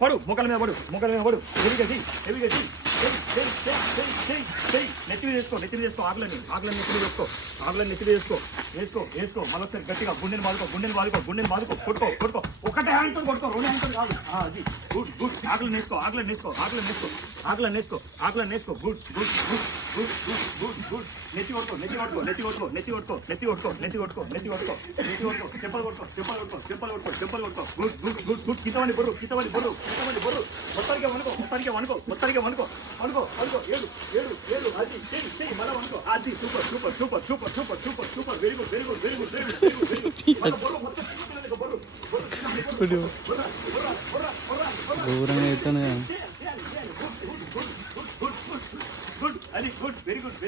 పడు మొక్కల మీద పడు హెవీగా చెయ్యి నెత్తిని చేసుకో ఆకులన్నీ నెత్తిని చేసుకో వేసుకో మళ్ళొకసారి గట్టిగా గుండెని బాదుకో కొట్టుకో ఒకటే హ్యాండ్తో కొట్టుకో 2 హ్యాండ్తో కాదు అది గుడ్ ఆకులను వేసుకో గుడ్ నెత్తి కొట్టుకో చెప్పలు కొట్టుకో గుడ్ కితవని బొర్రు మొత్తానికి వనుకో ఏడు అది చెయ్యి మళ్ళీ వనుకో అది సూపర్ వెరీ గుడ్ దూరంగా అవుతాను గుడ్ అది గుడ్ వెరీ గుడ్